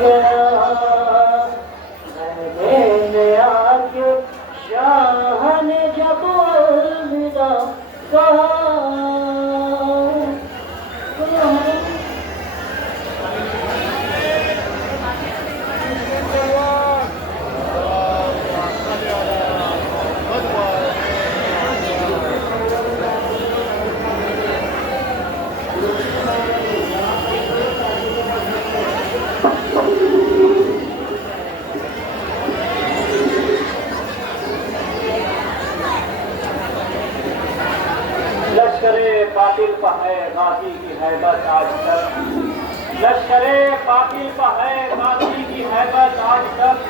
گیا میں آ کے شاہ نے جب الوداع کہا باطل پہ ہے غازی کی ہیبت آج تک لشکر باطل پہ ہے غازی کی ہیبت آج تک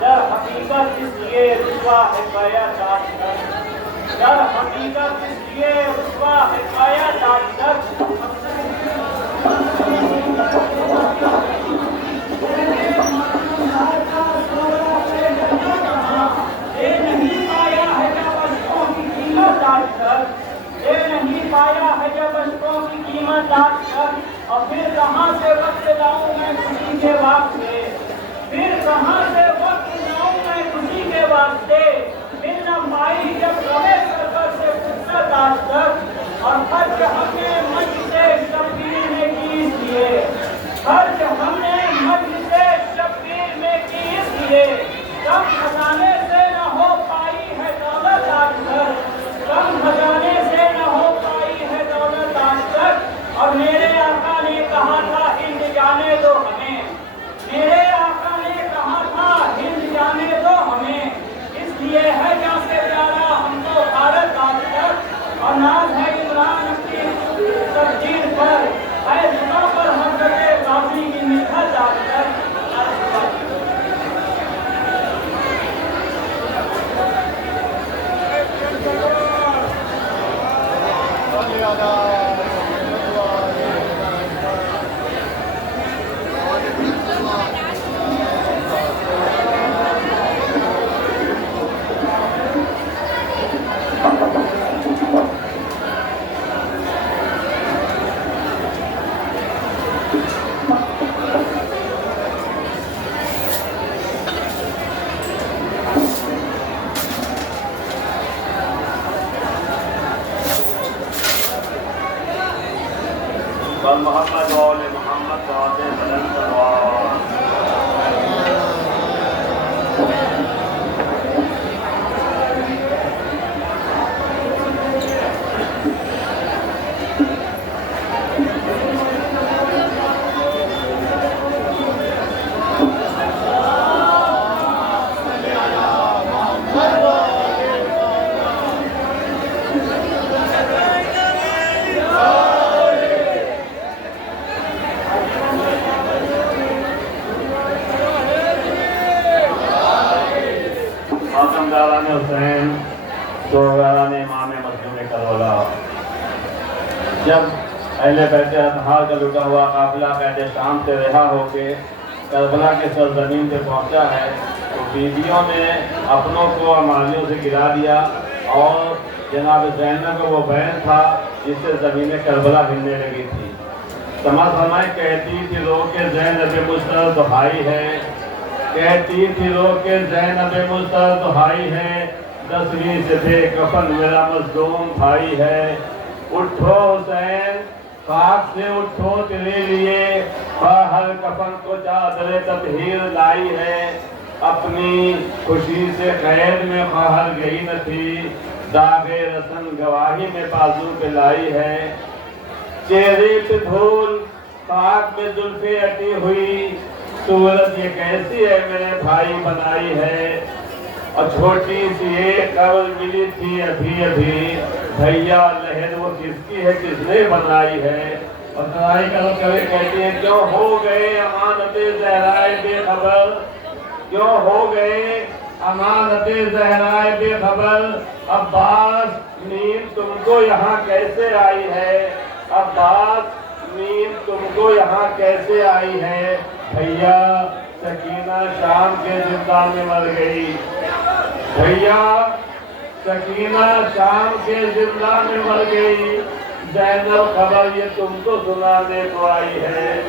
در حقیقت اس لیے رسوا ہے بیعت آج تک در حقیقت اس لیے رسوا ہے بیعت آج تک یہ نہیں پایا ہے جب اشکوں کی قیمت آج تک یہ نہیں پایا ہے جب اشکوں کی قیمت آج تک اور پھر کہاں سے وقت لاؤں میں خوشی کے واسطے پھر کہاں سے وقت لاؤں میں خوشی کے واسطے مل نہ پائی جب رہے سرکر سے فرصت آج تک اور خرچ ہم نے مجھ سے شبیر میں کی اس لیے خرچ ہم نے مجھ سے شبیر میں کی اس لیے کم خزانے سے نہ ہو پائی ہے دولت آج تک کم خزانے سے نہ ہو پائی ہے دولت آج تک اور میرے آقا نے کہا تھا ہند جانے دو ہمیں میرے آقا نے کہا تھا ہند جانے دو ہمیں اس لیے ہے جہاں سے پیارا ہم کو بھارت آج تک اور ناز ہے عمران کی تقدیر پر ہے زباں پر حضرت غازی کی مدحت آج تک محمد وآل محمد وعلى بلند حسین سوگران امام مظلوم کربلا جب اہل بیت اطہار کا لٹا ہوا قافلہ قید شام سے رہا ہو کے کربلا کے سرزمین پہ پہنچا ہے تو بیویوں نے اپنوں کو امالیوں سے گرا دیا اور جناب زینب کا وہ بہن تھا جس سے زمین کربلا ہلنے لگی تھی سمجھ فرمائے کہتی تھی رو کے زینب مشتر دہائی ہے کہتی تھی رو کے زینب مشتر دہائی ہے 10ویں سے تھے کفن میرا مظلوم بھائی ہے اٹھو حسین خاک سے اٹھو تیرے لیے ہر کفن کو چادر تطہیر لائی ہے اپنی خوشی سے قید میں باہر گئی نہ تھی داغ رسن گواہی میں بازو پہ لائی ہے چہرے پہ دھول خاک میں زلفیں اٹی ہوئی صورت یہ کیسی ہے میرے بھائی بنائی ہے اور چھوٹی سی ایک قبر ملی تھی ابھی ابھی بھیا لہر وہ کس کی ہے کس نے بنائی ہے اور سنائی کرو کرے کہتی ہیں کیوں ہو گئے امانت زہرائے بے خبر کیوں ہو گئے امانت زہرائے بے خبر عباس نیند تم کو یہاں کیسے آئی ہے عباس نیند تم کو یہاں کیسے آئی ہے بھیا سکینہ شام کے زندان میں مر گئی بھیا سکینہ شام کے زندان میں مر گئی زینب خبر یہ تم کو سنانے کو آئی ہے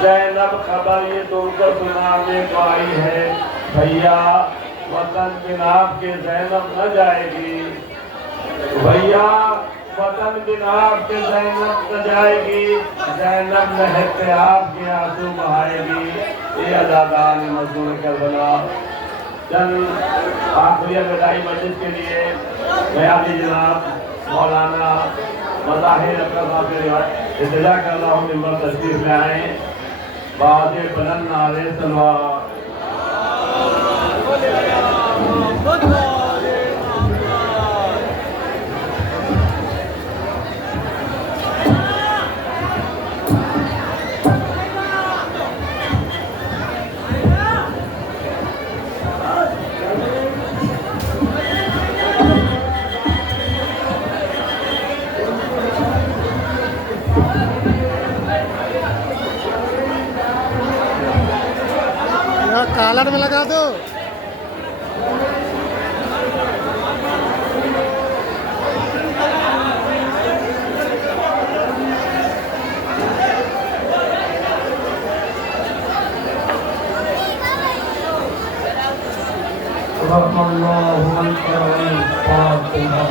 زینب خبر یہ تم کو سنانے کو آئی ہے، بھیا وطن بن آپ کے زینب نہ جائے گی، بھیا وطن بن آپ کے زینب نہ جائے گی، زینب نہر پہ آپ کے آنسو بہائے گی۔ یہ ادادان مظلوم کربلا۔ چند آخری وداعی مجلس کے لیے میں علی جناب مولانا مظاہر اکرم صاحب سے التجا کر رہا ہوں، ممبر تشریف میں آئیں، باد بلند نعرے تلوار۔ کالر میں لگا دو۔ رحم اللہ من کرم فاطمہ۔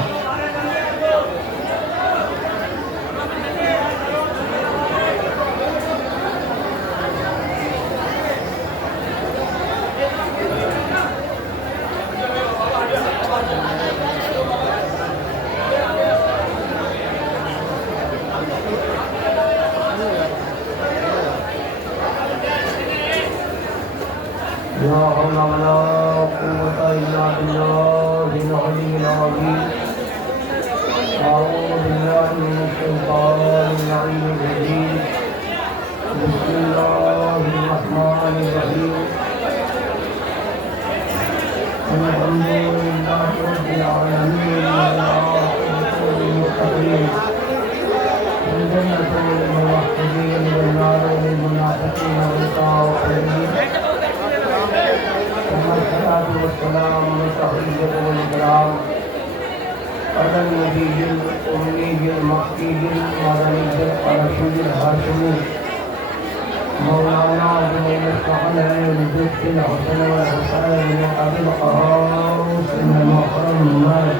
لا حول ولا قوة إلا بالله العلي العظيم۔ أعوذ بالله من الشيطان اللعين الرجيم۔ بسم الله الرحمن الرحيم۔ الحمد لله رب العالمين والعاقبة للمتقين والجنة للموحدين والنار للمنافقين والكافرين والصلاة والسلام والتحية والإكرام على النبي الأمي المكي المدني الرشيد الهاشمي مولانا بن الصالح بن الحسن والحسين بن أبي القاسم محمد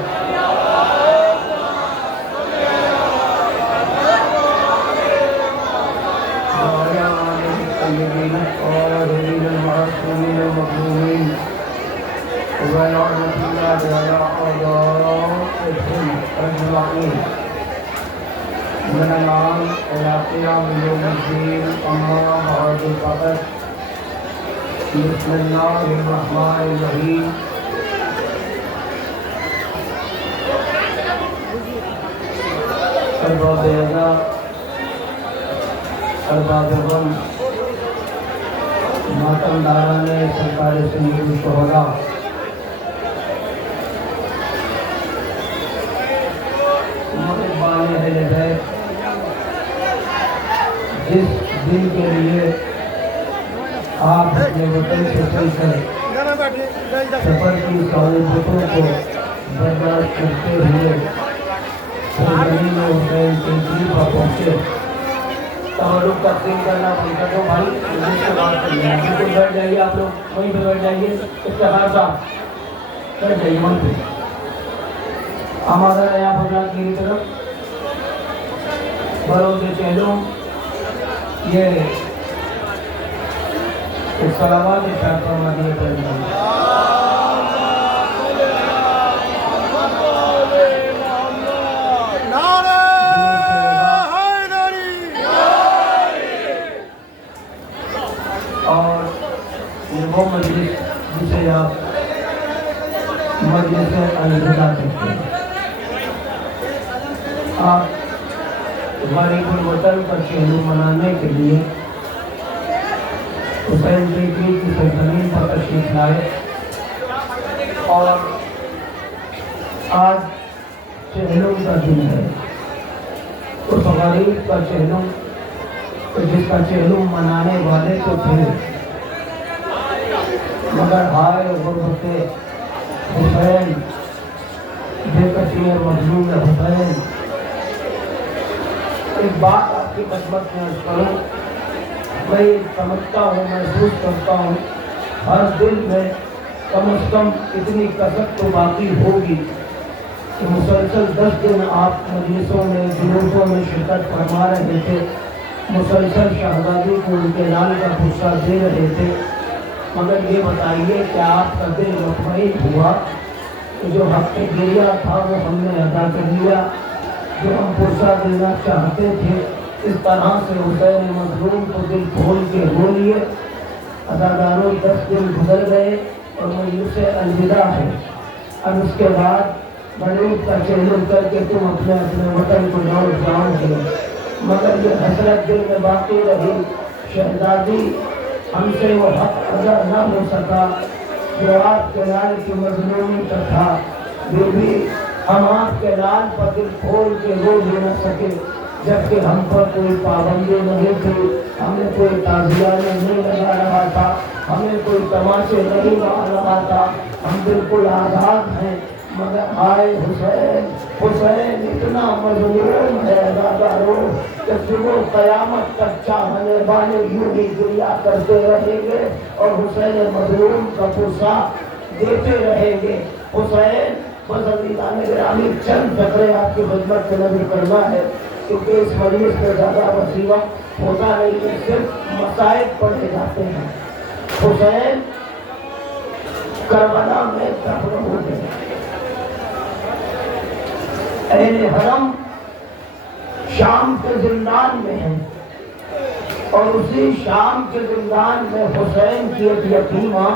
وعلى آله الطيبين الطاهرين المعصومين المظلومين ولعنة الله على أعدائهم أجمعين من الآن إلى قيام يوم الدين، أما بعد فقد بسم الله الرحمن الرحيم۔ ارباب اعزا، ارباب غم، ماتم داران سرکار سید الشہداء، محبان اہل بیت، جس دن کے لیے آپ اپنے وطن سے چل کر سفر کی صعوبتوں کو برداشت کرتے ہوئے سرزمین حسین کے قریب پہنچے۔ تعلق تقسیم کرنا پڑتا تو بھائی مجھے سے بات کرنا ہے، بالکل بیٹھ جائیے، آپ لوگ وہیں پہ بیٹھ جائیے، افتخار صاحب بیٹھ جائیے وہیں پہ۔ ہمارا نیا پروگرام کی طرف بروز چہلوں یہ صلوات ارشاد فرما دیے پڑھنا۔ اور یہ وہ مجلس جسے آپ مجلس الوداع کہتے ہیں۔ آپ غریب الوطن کا شہر منانے کے لیے حسین بیٹی کی سرزمین پر تشریف لائے، اور آج چہلوں کا دن ہے، اس غریب کا چہلوں جس کا چہلوں منانے والے تو تھے، مگر ہائے غربت حسین، بے کثیر مظلوم حسین۔ ایک بات آپ کی خدمت میں عرض کروں، میں سمجھتا ہوں، محسوس کرتا ہوں ہر دل میں کم از کم اتنی کثرت تو باقی ہوگی کہ مسلسل 10 دن آپ مجلسوں میں جلوسوں میں شرکت فرما رہے تھے، مسلسل شہزادی کو ان کے لال کا غصہ دے رہے تھے، مگر یہ بتائیے کہ آپ کا دل مطمئن ہوا کہ جو حق گریہ تھا وہ ہم نے ادا کر لیا، جو ہم غصہ دینا چاہتے تھے اس طرح سے حسین مظلوم کو دل کھول کے رو لیے۔ اداکاروں 10 دن گزر گئے اور مجلس الوداع ہے، اب اس کے بعد بڑوت کا چیلنج کر کے تم اپنے اپنے وطن کو لوٹ جاؤ گے، مگر یہ حسرت دل میں باقی رہی، شہزادی ہم سے وہ حق ادا نہ ہو سکا جو آپ کے لال کی مظلومی کا تھا، بھی ہم آپ کے لال پر دل کھول کے رو بھی نہ سکے، جبکہ ہم پر کوئی پابندی نہیں تھی، ہمیں کوئی تعزیہ نہیں لگا رہا تھا، ہمیں کوئی تماشے نہیں لگا رہا تھا، ہم بالکل آزاد ہیں، مگر آئے حسین، حسین اتنا مظلوم ہے دادارو کہ صبح قیامت تک چاہنے والے یوں ہی گریہ کرتے رہیں گے اور حسین مظلوم کا غصہ دیتے رہیں گے۔ حسین بس عزیزان گرامی چند فقرے آپ کی خدمت میں نظر کرنا ہے کیونکہ اس مجلس میں زیادہ وسیع وقت ہوتا نہیں ہے، صرف مسائل پڑھے جاتے ہیں۔ حسین کربلا میں دفن ہو گئے، اہل حرم شام کے زندان میں ہیں اور اسی شام کے زندان میں حسین کی ایک یتیمہ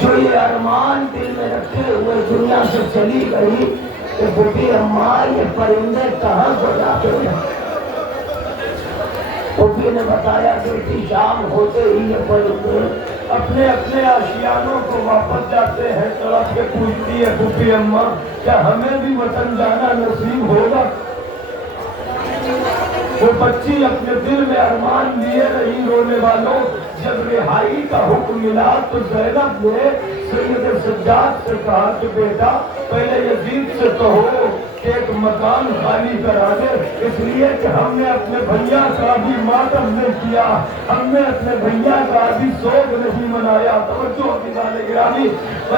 جو یہ ارمان دل میں رکھے ہوئے دنیا سے چلی گئی کہ بھٹی اماں یہ پرندے کہاں کو جاتے ہیں، بھٹی نے بتایا بیٹی شام ہوتے ہی یہ پرندے اپنے اپنے آشیانوں کو واپس جاتے ہیں، تڑپ کے پوچھتی ہے بھٹی اماں کیا ہمیں بھی وطن جانا نصیب ہوگا؟ وہ بچی اپنے دل میں ارمان لیے رہی رونے والوں، جب رہائی کا حکم ملا تو زینب نے سید سجاد سے کہا کہ بیٹا پہلے یزید سے کہو کہ ایک مکان خالی کرا دے، اس لیے کہ ہم نے اپنے بھیا کا بھی ماتم نہیں کیا، ہم نے اپنے بھیا کا بھی سوگ نہیں منایا۔ توجہ عزیزان گرامی،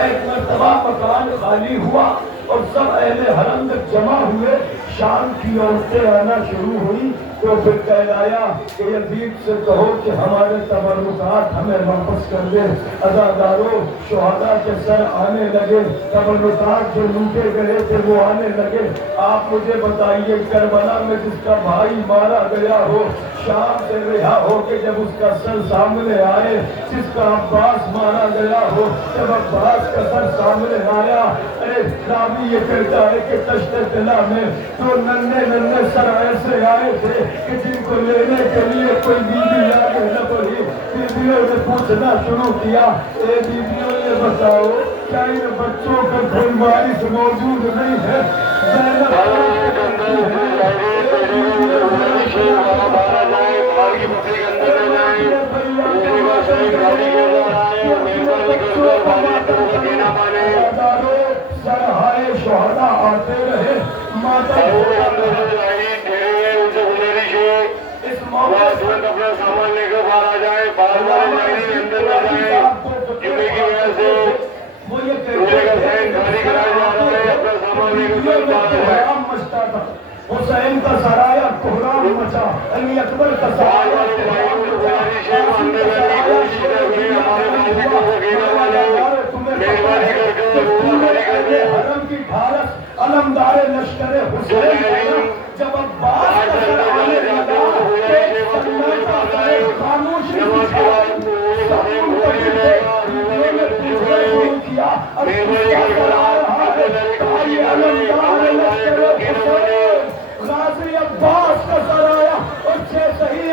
ایک مرتبہ مکان خالی ہوا اور سب اہل حرم جب جمع ہوئے، شام کی عورتیں آنا شروع ہوئی تو پھر کہلایا کہ یزید سے کہو کہ ہمارے تبرکات ہمیں واپس کر دے۔ عزاداروں شہداء کے سر آنے لگے، تبرکات جو لوٹے گئے تھے وہ آنے لگے۔ آپ مجھے بتائیے کربلا میں جس کا بھائی مارا گیا ہو، شام سے رہا ہو کے جب اس کا سر سامنے آئے، جس کا عباس مارا گیا ہو جب عباس کا سر سامنے آیا، ارے راوی یہ کہتا ہے کہ تشت دلہ میں جو ننھے ننھے سر ایسے آئے تھے کہ جن کو لینے کے لیے کوئی بیوی آگے نہ بڑھی، بیویوں نے پوچھنا شروع کیا اے بیویوں یہ بتاؤ کیا ان بچوں کا کوئی وارث موجود نہیں ہے؟ سرہائے شہداء آتے رہے، ماتا اس موقع اپنا سامان لے کر باہر آ جائے، باہر اندر نہ جائے، جمعے کی وجہ سے روزے کا سین خالی کرایا جا رہا ہے، اپنا سامان لے کر باہر جائے۔ حسین کا سرایہ کوہرام مچا، علی اکبر کا سرایہ حرم کی بھارت علمدار لشکر حسین جب عباس کا سر آنے لگا ایک سناٹا سر خاموشی سب کیا اب اس کا سر آ رہا ہے بھائی علمدار لشکر حسین، غازی عباس کا سر آیا اور جیسے ہی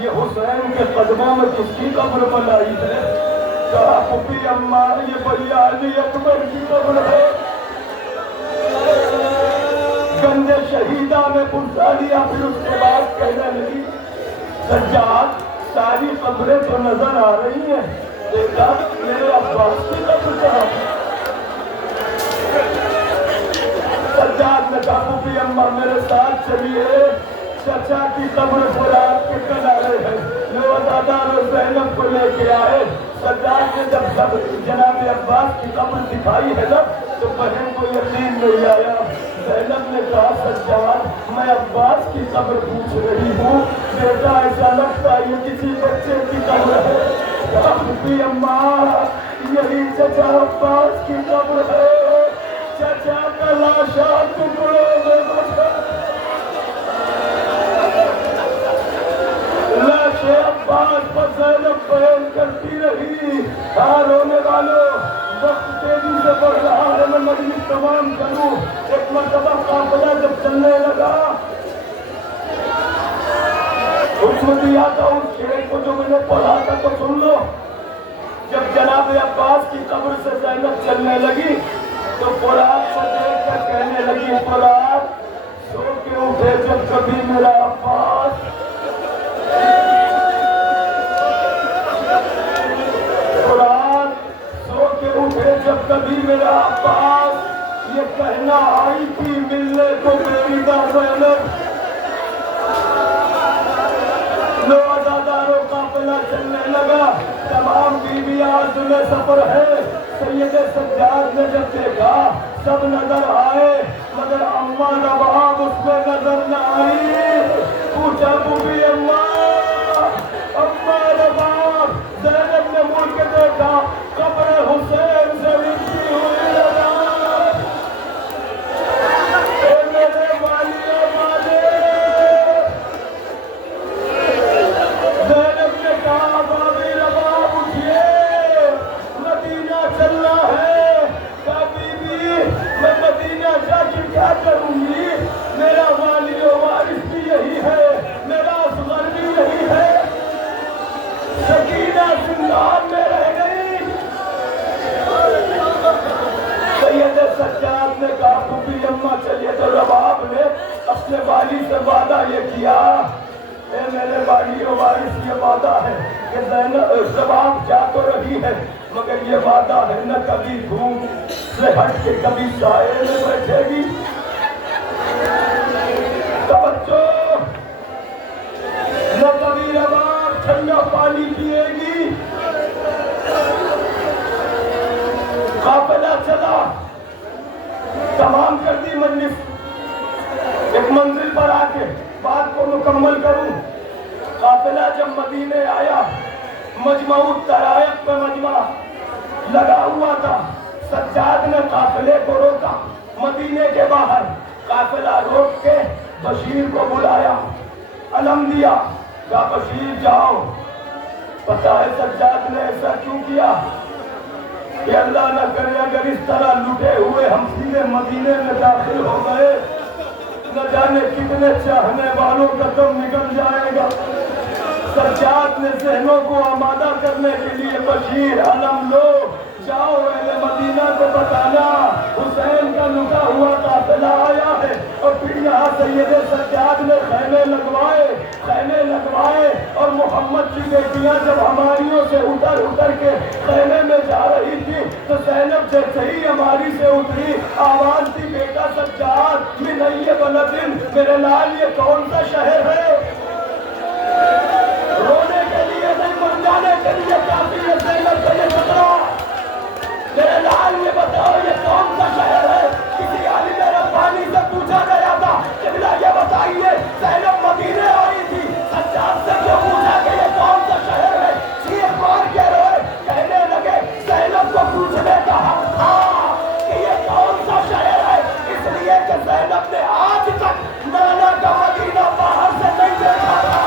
یہ حسین کے قدموں میں کس کی قبر بنائی ہے؟ کہا پھپھی اماں یہ بھیا علی اکبر کی قبر ہے۔ گنج شہیدہ میں پرسا لیا، پھر اس کے بعد کہنے لگی سجاد ساری قبریں تو نظر آ رہی ہیں، دیکھا میرے عباس کی قبر کہاں؟ سجاد نے کہا پھپھی اماں میرے ساتھ چلیے، چچا کی قبر فرات کے کنارے ہے، روزادار اور زینب کو لے کے آئے۔ سجاد نے جب جناب عباس کی قبر دکھائی ہے نا تو بہن کو یقین نہیں آیا۔ زینب نے کہا سجاد میں عباس کی قبر پوچھ رہی ہوں، بیٹا ایسا لگتا ہے یہ کسی بچے کی قبر ہے۔ کہا پھپھی اماں یہی چچا عباس کی قبر ہے، چچا کا لاشا ٹکڑوں میں بچا۔ لاشے عباس پر زینب بیان کرتی رہی، ہاں رونے والوں وقت تیزی سے بڑھ رہا ہے، میں مجلس تمام کروں۔ ایک مرتبہ قافلہ جب چلنے لگا، حکم دیا تھا اس شعر کو جو میں نے پڑھا تھا تو سن لو۔ جب جناب عباس کی قبر سے زینب چلنے لگی تو فرات سے دیکھ کر کہنے لگی فرات سو کے اٹھے جب کبھی میرا عباس، جب کبھی میرا عباس یہ کہنا آئی تھی ملنے کو میری دا زینب۔ لو عزاداروں قافلہ چلنے لگا، تمام بیویاں عزم سفر ہے۔ سید سجاد نے جب دیکھا سب نظر آئے مگر اماں نواب اس میں نظر نہ آئی۔ پوچھا پھپھی اماں نواب، زینب نے مڑ کے دیکھا قبر حسین سے لپٹی ہوئی لگا۔ اے میرے والیو والے، زینب نے کہا بابی نواب اٹھئے، مدینہ چلنا ہے۔ کہا بی بی میں مدینہ جا کے کیا کروں گی، میرا والیو وارث بھی یہی ہے، میرا اصغر بھی یہی ہے۔ سکینہ زندان میں رہ گئی۔ سید سجاد نے کہا پھپھی اماں چلیے، تو رباب نے اپنے والی سے وعدہ یہ کیا، اے میرے والیو وارث یہ وعدہ ہے کہ زینب رباب جا تو رہی ہے مگر یہ وعدہ ہے نہ کبھی دھوپ سے ہٹ کے کبھی سائے میں بیٹھے گی۔ توجہ، نہ کبھی رباب ٹھنڈا پانی پیے گی۔ قافلہ چلا، تمام کر دی مجلس۔ ایک منزل پر آ کے بات کو مکمل کروں۔ قافلہ جب مدینے آیا، مجمع الطرائق پہ مجمع لگا ہوا تھا۔ سجاد نے قافلے کو روکا مدینے کے باہر، قافلہ روک کے بشیر کو بلایا، علم دیا، کہا بشیر جاؤ۔ پتہ ہے سجاد نے ایسا کیوں کیا کہ اللہ نہ کرے اگر اس طرح لٹے ہوئے ہم سیدھے مدینے میں داخل ہو گئے نہ جانے کتنے چاہنے والوں کا دم نکل جائے گا۔ سجاد نے ذہنوں کو آمادہ کرنے کے لیے بشیر علم لو، جاؤ اہل مدینہ کو بتانا حسین کا لٹا ہوا قافلہ آیا ہے۔ اور پھر یہاں سید سجاد نے خیمے لگوائے اور محمد کی بیٹیاں جب ہماریوں سے اتر کے خیمے میں جا رہی تھی تو زینب جیسے ہی ہماری سے اتری آواز تھی بیٹا سجاد من ای بلدن، میرے لال یہ کون سا شہر ہے؟ رونے کے لیے نہیں مر جانے کے لیے کافی ہے زینب کا یہ خطرہ۔ میرے لال یہ بتاؤ یہ کون سا شہر ہے؟ کسی عالم ربانی سے پوچھا گیا تھا قبلہ یہ بتائیے زینب مدینے آئی تھی، سجاد سے کیوں پوچھا کہ یہ کون سا شہر ہے؟ چیخ مار کے روئے، کہنے لگے زینب کو پوچھنے کا حق تھا کہ یہ کون سا شہر ہے، اس لیے کہ زینب نے آج تک نانا کا مدینہ باہر سے نہیں دیکھا تھا۔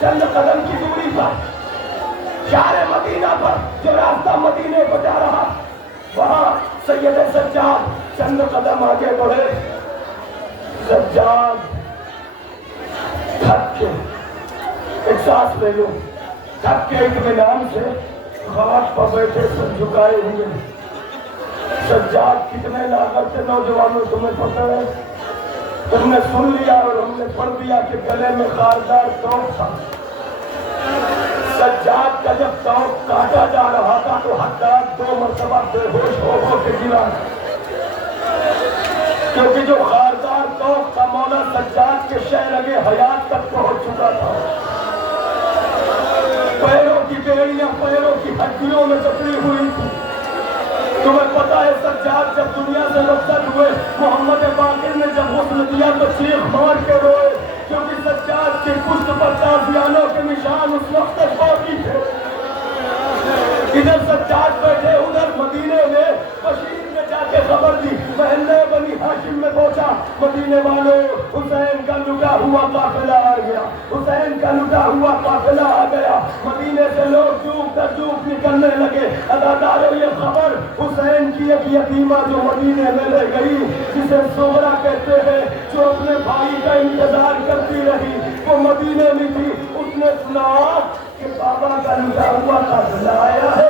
چند قدم کی دوری پر شہر مدینہ پر جو راستہ مدینے کو جا رہا، وہاں سید سجاد چند قدم آگے بڑھے. سجاد تھک کے، ایک سانس لے لو، تھک کے اطمینان سے خاک پر بیٹھے سر جھکائے ہوئے. سجاد کتنے لاغر تھے نوجوانوں، تمہیں پتہ ہے؟ تم نے سن لیا اور ہم نے پڑھ دیا کہ گلے میں خاردار توق تھا. سجاد کا جب توق کاٹا جا رہا تھا تو حداد 2 مرتبہ بے ہوش ہو کے گرا، کیونکہ جو خاردار توق تھا مولا سجاد کے شہرگ حیات تک پہنچ چکا تھا. پیروں کی بیڑیاں پیروں کی ہڈیوں میں جکڑی ہوئی تھی. تمہیں پتا ہے سجاد جب دنیا سے رخصت ہوئے، محمد باقر نے جب غسل دیا تو چیخ مار کے روئے، کیونکہ سجاد کی پشت پر تازیانوں کے نشان اس وقت تک باقی تھے. ادھر سجاد بیٹھے، ادھر مدینے میں بشیر نے جا کے خبر دی، محلے بنی ہاشم میں پہنچا، مدینے والوں حسین کا لٹا ہوا قافلہ آ گیا، حسین کا لٹا ہوا قافلہ آ گیا. مدینے سے لوگ جوک در جوک نکلنے لگے. ادادارو یہ خبر حسین کی ایک یتیمہ جو مدینے میں رہ گئی، جسے صغرا کہتے ہیں، جو اپنے بھائی کا انتظار کرتی رہی، وہ مدینے میں تھی. اس نے سنا کہ بابا کا لٹا ہوا قافلہ آیا ہے.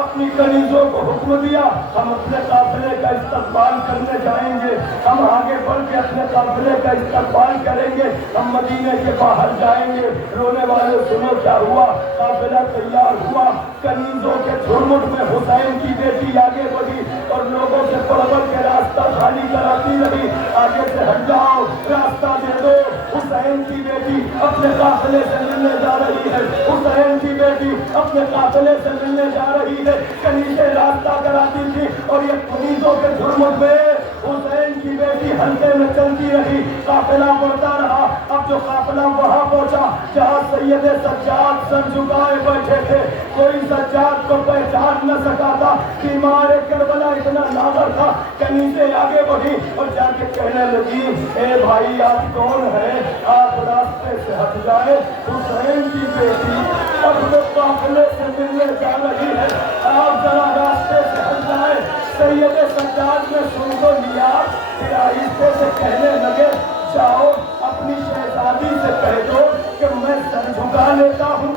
اپنی کنیزوں کو حکم دیا، ہم اپنے قافلے کا استقبال کرنے جائیں گے، ہم آگے بڑھ کے اپنے قافلے کا استقبال کریں گے، ہم مدینے کے باہر جائیں گے. رونے والے سنو کیا ہوا. قافلہ تیار ہوا، کنیزوں کے جھرمٹ میں حسین کی بیٹی آگے بڑھی اور لوگوں سے پڑھ کے راستہ خالی کراتی رہی. آگے سے ہٹ جاؤ، راستہ دے دو. حسین کی بیٹی اپنے قافلے سے ملنے جا رہی ہے، حسین کی بیٹی اپنے قافلے سے ملنے جا رہی ہے. کنیزیں راستہ کراتی تھی اور یہ کنیزوں کے جھرمٹ میں حسین کی بیٹی ہلکے میں چلتی رہی. قافلہ بڑھتا رہا. اب جو قافلہ وہاں پہنچا جہاں سید سجاد سر جھکائے بیٹھے تھے، کوئی سجاد کو پہچان نہ سکا تھا. بیمار کربلا اتنا لاغر تھا. کنیزیں آگے بڑھی اور جا کے کہنے لگی، اے بھائی آپ کون ہیں؟ آپ راستے سے ہٹ جائے، حسین کی بیٹی اپنے قافلے سے ملنے جا رہی ہے، آپ ذرا راستے سے ہٹ جائیں. سید سجاد نے سن کو لیا، پھر آہستہ سے کہنے لگے، جاؤ اپنی شہزادی سے کہہ دو کہ میں سر جھکا لیتا ہوں،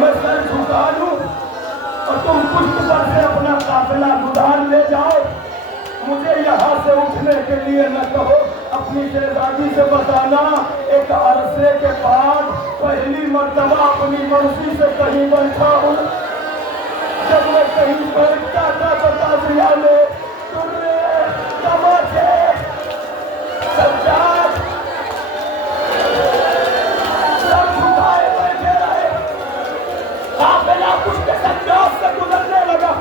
میں سر جھکا لوں اور تم پشت پر سے اپنا قافلہ گزار لے جاؤ. مجھے یہاں سے اٹھنے کے لیے نہ کہو. اپنی شہزادی سے بتانا ایک عرصے کے بعد پہلی مرتبہ اپنی مرضی سے کہیں بیٹھا ہوں. جب میں کہیں بیٹھتا تھا تو تازیہ میں ترے تماچے سجاد سر جھکائے بیٹھے رہے. قافلہ پشت سجاد سے گزرنے لگا.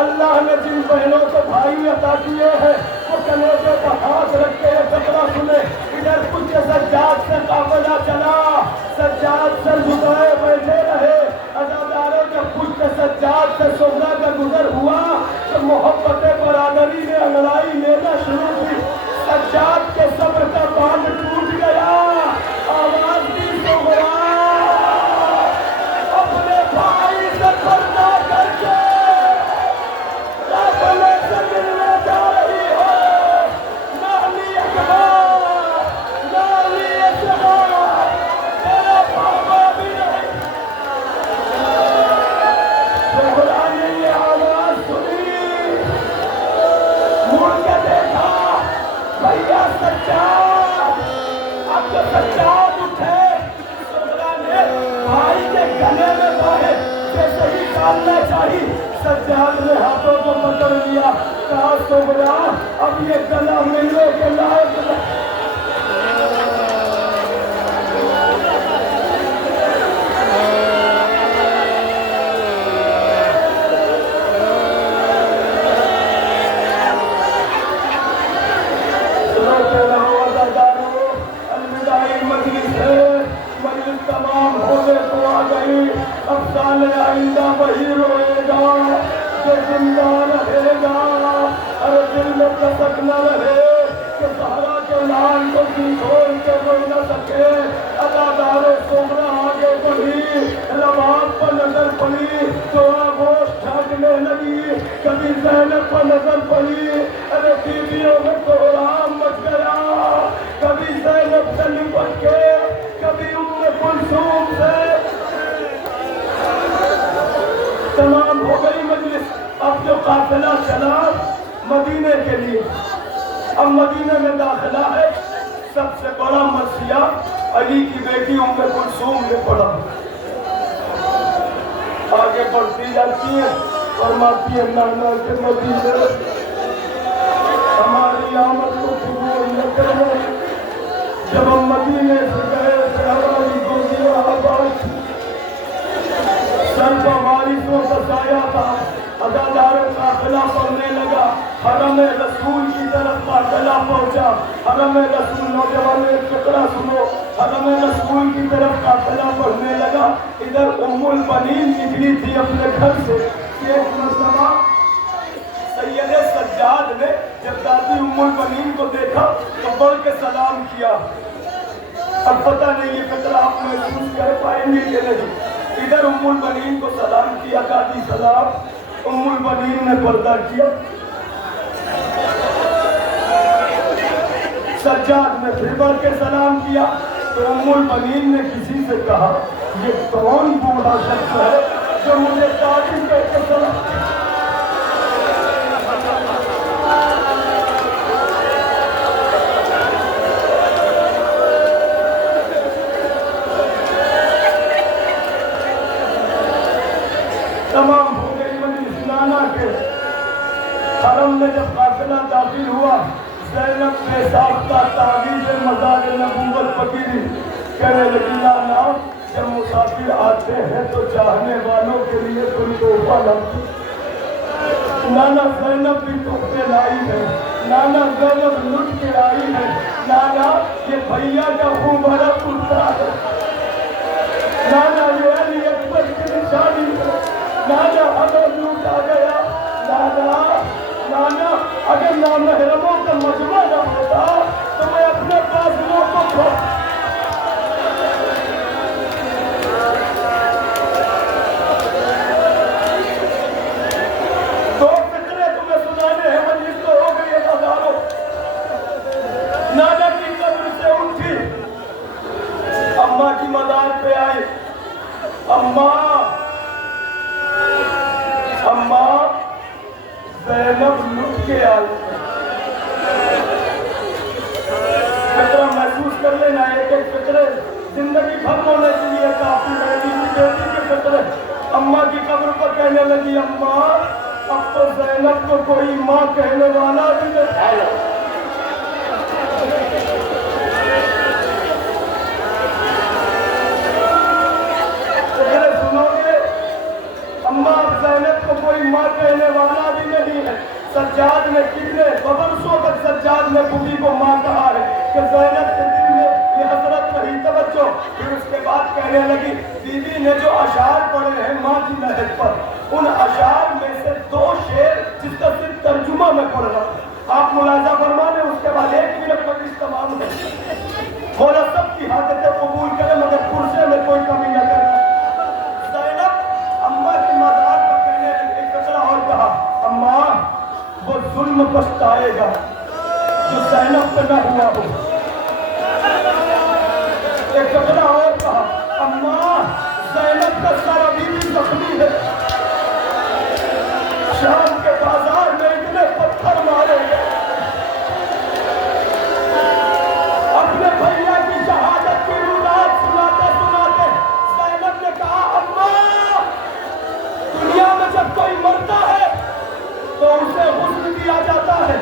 اللہ نے جن بہنوں کو بھائی عطا کیے ہیں وہ کنیزے کا ہاتھ رکھ کے یہ خطرہ سنے. ادھر کچھ سجاد سے قافلہ چلا، سجاد سر جھکائے بیٹھے رہے. عزاداروں جب کچھ سجاد سے صغرا کا گزر ہوا تو محبت برادری نے انگڑائی لینا شروع کی. سجاد کے صبر کا باندھ ٹوٹ گیا. آواز دی صغرا اپنے بھائی سے پردہ کر کے قافلے سے ملنے جا رہی ہو. نالی اکبر، نالی اصغر، تیرا بابا بھی نہیں. صغرا نے یہ آواز سنی، مڑ کے دیکھا، بھیا سجاد. اب جو سجاد اٹھے، صغرا نے بھائی کے گلے میں باہر جیسے ہی ڈالنا چاہی، سجاد نے ہاتھوں کو پکڑ لیا. کہا صغرا اب یہ گلا ملنے کے لائق نہیں. الوداعی مجلس ہے، مجلس تمام ہونے کو آ گئی. اب سال آئندہ وہی روئے گا جو زندہ رہے گا. ارے دل میں کسک نہ رہے کہ سہارا کے جلال کو چھوڑ کے رو نہ سکے، ادادار سومرا آگے بڑھی، لباب پر نظر پڑی تو آغوش چھاگنے لگی، کبھی زینب پر نظر پڑی، ارے بیویوں میں کوہرام مچ گیا، کبھی زینب سے لپٹ کے، کبھی ام کلثوم سے، تمام ہو گئی مجلس۔ اب جو قافلہ چلا مدینے کے لیے، اب مدینے میں داخلہ ہے، سب سے بڑا مرثیہ علی کی بیٹی ام کلثوم نے پڑھا، آگے بڑھتی جاتی ہے، فرماتی ہے نانا کے مدینے ہماری آمد کو قبول نہ کرو، جب ہم مدینے سے گئے تھے ہماری گودیاں آباد تھی، سر پر وارثوں کا سایہ تھا، ادادار قافلہ پڑھنے لگا، حرم رسول کی طرف قافلہ پہنچا، حرم رسول، نوجوان ایک فقرہ سنو، حرم رسول کی طرف قافلہ پڑھنے لگا، ادھر ام البنین نکلی تھی اپنے گھر سے، کہ ایک مرتبہ سید سجاد نے جب دادی ام البنین کو دیکھا تو بڑھ کے سلام کیا۔ اب پتہ نہیں یہ فقرہ آپ محسوس کر پائیں گے کہ نہیں، ادھر ام البنین کو سلام کیا، دادی سلام، ام البنین نے پردہ کیا، سجاد نے پھر بڑھ کے سلام کیا، تو ام البنین نے کسی سے کہا یہ کون بوڑھا شخص ہے جو مجھے دادی کہہ کے سلام کیا؟ تمام ہو گئی مجلس نانا کے، حرم میں جب قافلہ داخل ہوا، زینب نے ساختہ تعویذ مزار نبوت پکڑی، کہنے لگی نانا جب مسافر آتے ہیں تو چاہنے والوں کے لیے کوئی تحفہ لاتی، نانا زینب بھی تحفے لائی ہے، نانا زینب لٹ کے آئی ہے، نانا یہ بھیا کا خون بھرا کرتا ہے، نانا یہ علی اکبر کی نشانی ہے، نانا ہمیں لوٹ آ گیا، نانا اگر نامحرموں کا مجمع نہ ہوتا تو میں اپنے بازوؤں کو کھو، دو فکرے تمہیں سنانے ہیں، مجلس تو ہو گئی ہے ہزاروں۔ نانا کی قبر سے اٹھی، اماں کی مزار پہ آئی، اماں زینب لٹ کے آئی، فکرہ محسوس کر لینا، ایک ایک فکرے زندگی بھر ہونے کے لیے کافی ہے، بیٹی کے فکرے۔ اماں کی قبر پر کہنے لگی اماں اب تو زینب کو کوئی ماں کہنے والا بھی نہیں، اماں زینب کو کوئی ماں کہنے والا بھی نہیں ہے۔ سجاد نے کتنے برسوں تک سجاد نے بوڑھی کو ماں کہا ہے کہ زینب کے دل میں یہ حسرت رہی، توجہ۔ پھر اس کے بعد کہنے لگی بیوی نے جو اشعار پڑھے ہیں ماں کی لہج پر، ان اشعار میں سے دو شعر جس کا صرف ترجمہ میں پڑھ رہا ہوں، آپ ملاحظہ فرما لیں، اس کے بعد 1 منٹ مجلس تمام ہے، مولا سب کی حاجتیں قبول کرے مگر پرسے میں کوئی کمی نہ کرے۔ مزار پر کہنے ایک فکرہ اور کہا اماں وہ ظلم پچھتائے گا جو زینب پہ نہ ہوا ہو، ایک فکرہ اور کہا اماں زینب کا سر ابھی بھی زخمی ہے، شام کے بازار میں اتنے پتھر مارے گئے، اپنے بھیا کی شہادت کی رونات سناتے سناتے زینب نے کہا اماں دنیا میں جب کوئی مرتا ہے تو اسے غسل دیا جاتا ہے،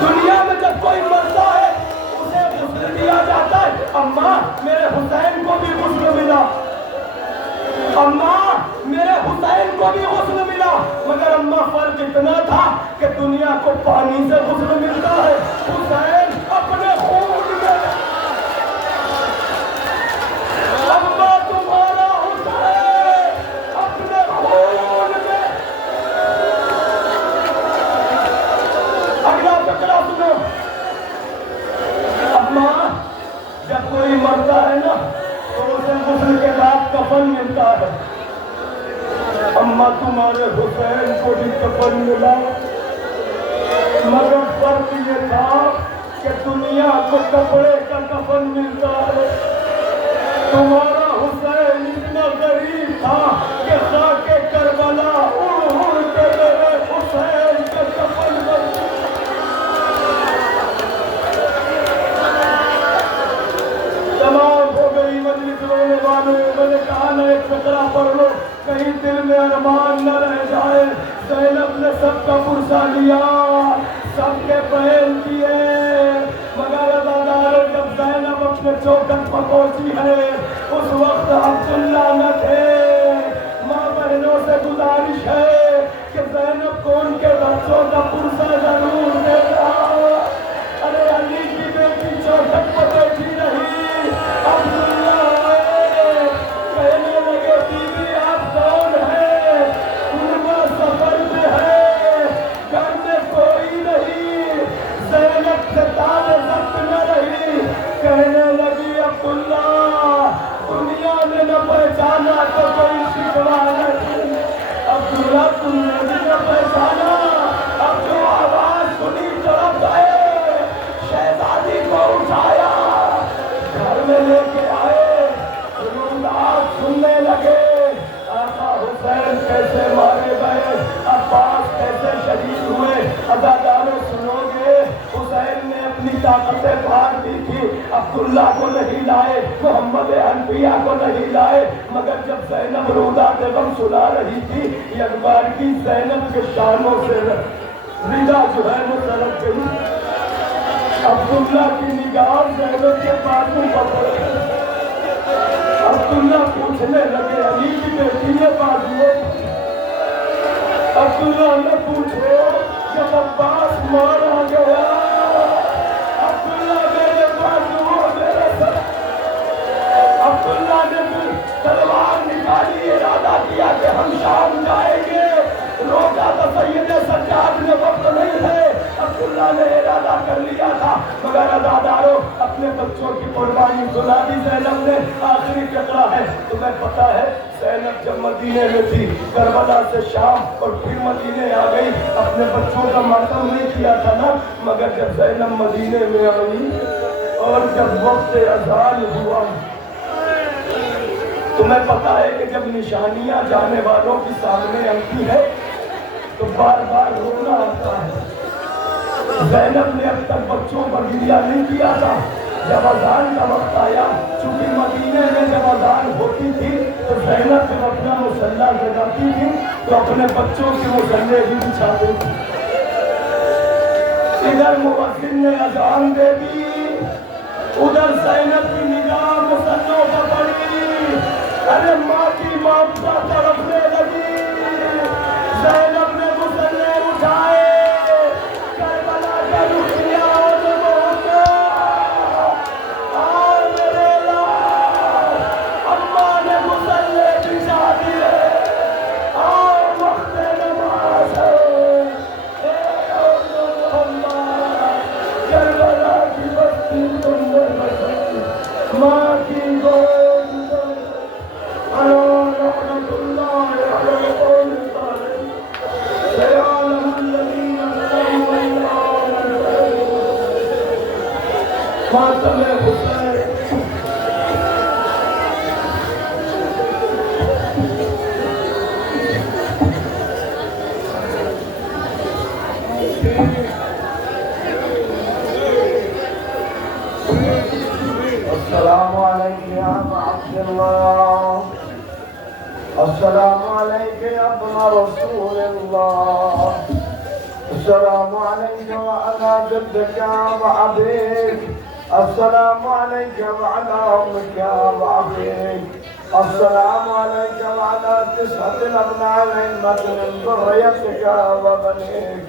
دنیا میں جب کوئی مرتا ہے اسے غسل دیا جاتا ہے، اماں میرے حسین کو بھی غسل ملا، اماں میرے حسین کو بھی غسل ملا، مگر اماں فرق اتنا تھا کہ دنیا کو پانی سے غسل ملتا ہے، حسین اپنے خون میں، اماں تمہارا حسین اپنے خون میں۔ اگلا فکرہ سنو، ہمارے حسین کو بھی کفن ملا، مگر فرق یہ تھا کہ دنیا کو کپڑے کا کفن ملتا ہے، تمہارا حسین اتنا غریب تھا کہ خاک کربلا اڑ اڑ کے میرے حسین کا کفن بن گیا۔ تمام ہو گئی مجلس رونے والوں، میں نے کہا نہ ایک فقرہ پڑھ لو کہیں دل میں ارمان نہ رہ جائے۔ زینب نے سب کا پرسہ لیا، سب کے پہن کیے، مگر عزاداروں جب زینب اپنے چوکھٹ پر پہنچی ہے اس وقت عبداللہ نہ تھے۔ ماں بہنوں سے گزارش ہے کہ زینب کو ان کے بچوں کا پرسہ ضرور دینا۔ ارے علی کی بیٹی چوکھٹ پر بیٹھی رہی، عبداللہ آئے، کہنے لگے بیوی آپ کون ہیں؟ انما سفر میں ہے، گھر میں کوئی نہیں۔ زینب سے تال ضبط نہ رہی، کہنے لگی عبداللہ دنیا نے نہ پہچانا تو کوئی شکوہ نہیں، عبداللہ تم نے بھی نہ پہچانا، اب جو آواز سنی طرف گئے، شہزادی کو اٹھایا، گھر میں لے کے آئے، رودات سننے لگے، آقا حسین کیسے مارے گئے، عباس کیسے شہید ہوئے۔ عزاداروں سنو گے، حسین نے اپنی طاقتیں بھار دی تھی، عبداللہ کو نہیں لائے، محمد حنفیہ کو نہیں لائے، مگر جب زینب رودات غم سنا رہی تھی، یک بار کی زینب کے شانوں سے رضا جو ہے وہ سرک گئی، عبداللہ کی نگاہ زینب کے بازو پر پڑی، عبداللہ پوچھنے لگے علی کی بیٹی نے بازو، عبداللہ نے پوچھو جب عباس مارا گیا، عبداللہ میرے بازو میرے سر، عبداللہ نے پھر تلوار نکالی، ارادہ کیا کہ ہم شام جائیں گے، روکا تو سید سجاد نے وقت نہیں ہے، عبداللہ نے ارادہ کر لیا تھا، مگر عزاداروں اپنے بچوں کی قربانی سنا دی زینب نے۔ آخری فقرہ ہے، تمہیں پتا ہے زینب جب مدینے میں تھی، کربلا سے شام اور پھر مدینے آ گئی، اپنے بچوں کا ماتم نہیں کیا تھا نا، مگر جب زینب مدینے میں آئی اور جب وقت اذان ہوا، تمہیں پتا ہے کہ جب نشانیاں جانے والوں کی سامنے آتی ہے تو بار بار رونا آتا ہے۔ زینب نے اب تک بچوں پر گریہ نہیں کیا تھا، جب اذان کا وقت آیا، چونکہ مدینے میں جب اذان ہوتی تھی تو زینب جب اپنا مصلی لگاتی تھی تو اپنے بچوں کے مصلی بھی بچھاتے تھے۔ ادھر مؤذن نے اذان دے دی، ادھر زینب کی نگاہ مصلیوں پر پڑی، ارے ماں کی ممتا تڑپنے لگی، زینب نے مصلی اٹھائے، کربلا کا رخ کیا اور بولتا، آ میرے لال، اماں نے مصلی بچھا دیے، آؤ وقت نماز ہے، اے اماں، کربلا کی بستی تم نے بچائی، ماں کی گود خاتم حسین۔ السلام علیکم یا ابا عبداللہ، السلام علیکم یا ابن رسول اللہ، السلام علیکم وعلا جدک وعبیک، السلام علیکم وعلا امک وعبیک، السلام علیکم وعلا تسعة الابناء الائمة من ذريتك وبنيك،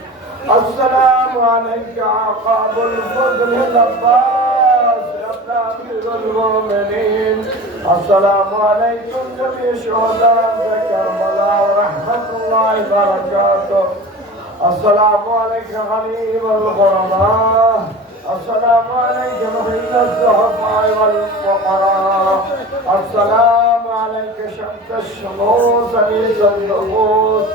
السلام علیکم عقاب الفضل العباس ابن امیر المؤمنین، السلام علیکم جميع شهداء کربلا ورحمۃ اللہ وبرکاتہ، السلام علیکم غریب الغرباء، السلام عليك مهين الضعفاء والفقراء السلام عليك شمس الشموس أنيس النفوس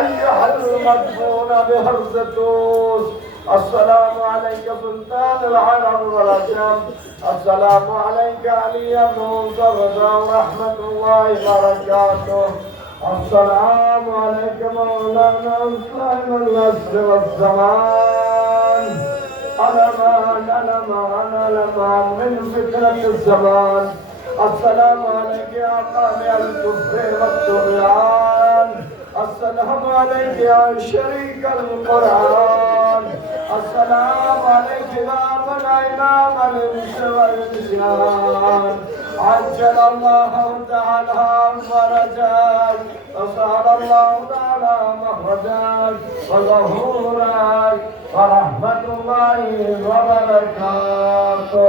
أيها المدفون بهرز الدوس السلام عليك سلطان العرب والعجم السلام عليك علي بن موسى ورحمة الله وبركاته السلام عليك مولانا صاحب النصر والزمان ألمان من فتنة الزمان السلام عليك يا قامع الكفر والطغيان السلام عليك يا شريك القرآن السلام عليك يا من إمام الإنس والإنسان عجل الله تعالى فرجاك وسهل الله تعالى مخرجاك وظهورك ورحمة الله وبركاته